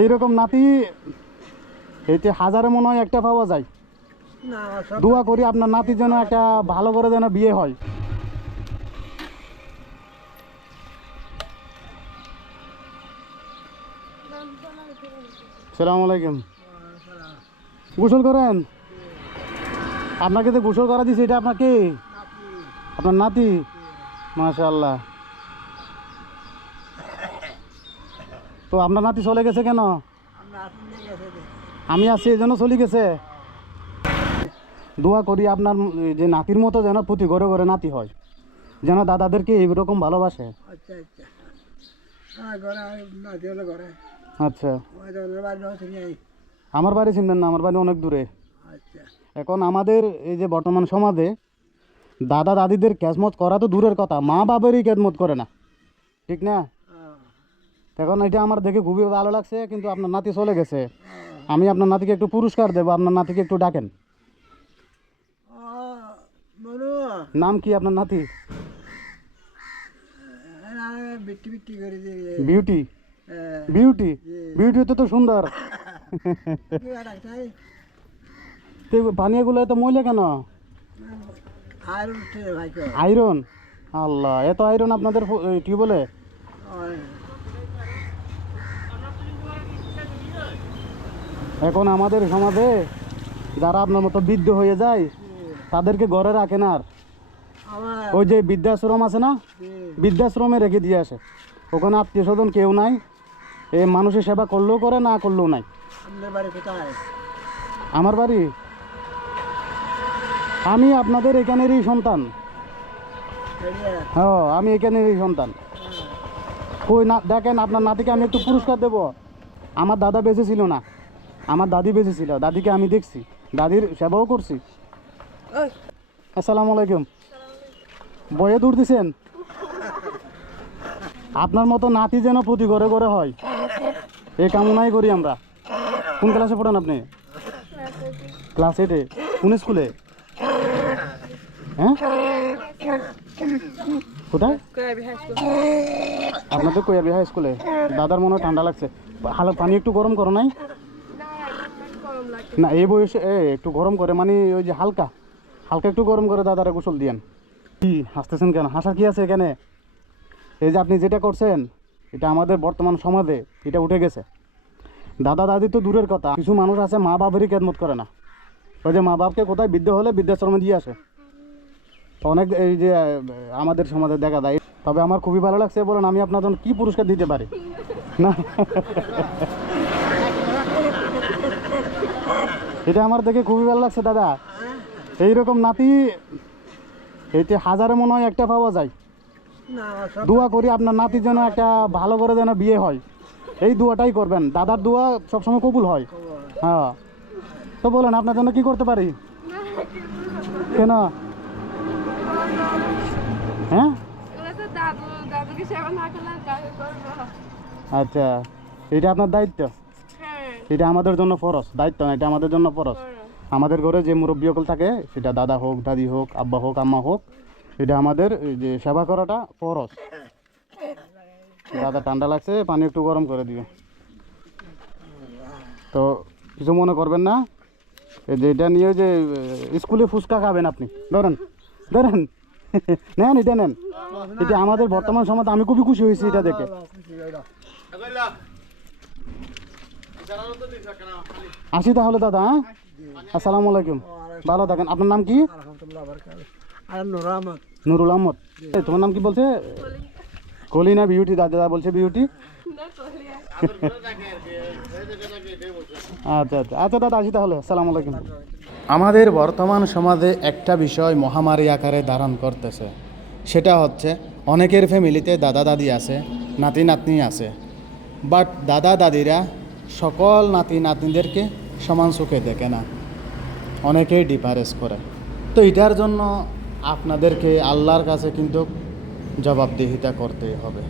এইরকম নাতি এইতে হাজারে মনে হয় একটা পাওয়া যায়। দোয়া করি আপনার নাতির জন্য একটা ভালো করে যেন বিয়ে হয়। সালাম আলাইকুম। গোসল করেন? আপনাকে তো গোসল করা দিছে এটা আপনাকে আপনার নাতি? মাশাল্লাহ তো আপনার নাতি চলে গেছে কেন। আমি আছি এই জন্য চলে গেছে। দোয়া করি আপনার যে নাতির মতো যেন প্রতি ঘরে ঘরে নাতি হয় যেন দাদাদেরকে এইরকম ভালোবাসে। আচ্ছা আচ্ছা। হ্যাঁ আচ্ছা। আমার বাড়ি চিনবেন না আমার বাড়ি অনেক দূরে। আচ্ছা। এখন আমাদের এই যে বর্তমান সমাজে দাদা দাদিদের ক্যাজমত করা তো দূরের কথা মা বাবারই ক্যাজমত করে না। ঠিক না? এখন এটা আমার দেখে খুবই ভালো লাগছে কিন্তু আপনার নাতি চলে গেছে। আমি আপনার নাতিকে একটু পুরস্কার দেবো আপনার নাতিকে একটু ডাকেন। নাম কি আপনার নাতি? বিউটি। হ্যাঁ, বিউটি? বিউটি তো তো সুন্দর। পানীয়গুলো এত ময়লা কেন। আয়রন আল্লাহ এত আয়রন আপনাদের টিউবওয়েলে? এখন আমাদের সমাজে যারা আপনার মতো বৃদ্ধ হয়ে যায় তাদেরকে ঘরে রাখেন আর। ওই যে বৃদ্ধাশ্রম আছে না? বৃদ্ধাশ্রমে রেখে দিয়ে আসে। ওখানে আত্মীয় স্বজন কেউ নাই। এ মানুষের সেবা করলেও করে না করলেও নাই। আমার বাড়ি? আমি আপনাদের এখানেরই সন্তান? হ্যাঁ আমি এখানেরই সন্তান। কই না দেখেন আপনার নাতিকে আমি একটু পুরস্কার দেব। আমার দাদা বেঁচে ছিল না। আমার দাদি বেঁচে ছিল দাদিকে আমি দেখছি দাদির সেবাও করছি। আসসালামু আলাইকুম। বয়ে দূর দিছেন? আপনার মতো নাতি যেন প্রতি ঘরে ঘরে হয়। এই কামনাই করি আমরা। কোন ক্লাসে পড়েন আপনি? ক্লাস এইটে। কোন স্কুলে? হ্যাঁ? কোথায়? আপনার তো কয়াবি হাই স্কুলে। দাদার মনে হয় ঠান্ডা লাগছে। পানি একটু গরম করো নাই? না, এই বয়সে, এ, একটু গরম করে মানে ওই যে হালকা। হালকা একটু গরম করে দাদারা গোসল দিয়েন। কি হাসতেছেন কেন? হাসার কি আছে এখানে? এই যে আপনি যেটা করছেন, এটা আমাদের বর্তমান সমাজে, এটা উঠে গেছে। দাদা দাদি তো দূরের কথা, কিছু মানুষ আছে, মা বাপেরই খেদমত করে না। ওই যে মা বাপকে কোথায় বৃদ্ধ হলে বৃদ্ধাশ্রমে দিয়ে আসে। অনেক, এই যে, আমাদের সমাজে দেখা যায়। তবে আমার খুবই ভালো লাগছে, বলেন আমি আপনার জন্য কী পুরস্কার দিতে পারি? না? এটা আমার দেখে খুবই ভালো লাগছে দাদা। এইরকম নাতি এইতে হাজারে মনে হয় একটা পাওয়া যায়। দোয়া করি আপনার নাতির জন্য একটা ভালো করে যেন বিয়ে হয়। এই দোয়াটাই করবেন। দাদার দোয়া সবসময় কবুল হয়। হ্যাঁ। তো বলেন আপনার জন্য কি করতে পারি? কেন? হ্যাঁ? আচ্ছা। এটা আপনার দায়িত্ব। এটা আমাদের জন্য ফরজ দায়িত্ব না এটা আমাদের জন্য ফরজ। আমাদের ঘরে যে মুরব্বী সকল থাকে সেটা দাদা হোক দাদি হোক আব্বা হোক আম্মা হোক এটা আমাদের এই যে সেবা করাটা ফরজ। দাদা ঠান্ডা লাগছে পানি একটু গরম করে দিও। তো কিছু মনে করবেন না যে এটা নিয়ে যে স্কুলে ফুচকা খাবেন আপনি। ধরেন ধরেন। নেন এটা নেন। এটা আমাদের বর্তমান সমাজে আমি খুবই খুশি হয়েছি এটা দেখে। আসি তাহলে, দাদা হ্যাঁ? আসসালামু আলাইকুম। ভালো থাকেন। আপনার নাম কি? নুরুল আহমদ। তোমার নাম কি বলছে? কলিনা বিউটি, দাদা বলছে বিউটি। আচ্ছা আচ্ছা। আচ্ছা দাদা, আসি তাহলে। আসসালামু আলাইকুম। আমাদের বর্তমান সমাজে একটা বিষয় মহামারী আকারে ধারণ করতেছে। সেটা হচ্ছে, অনেকের ফ্যামিলিতে দাদা দাদি আছে নাতি নাতনি আছে। বাট দাদা দাদিরা সকল নাতি নাতনিদেরকে সমান সুখে দেখে না। অনেকেই ডিফারেন্স করে। তো এটার জন্য আপনাদেরকে আল্লাহর কাছে কিন্তু জবাবদিহিতা করতেই হবে।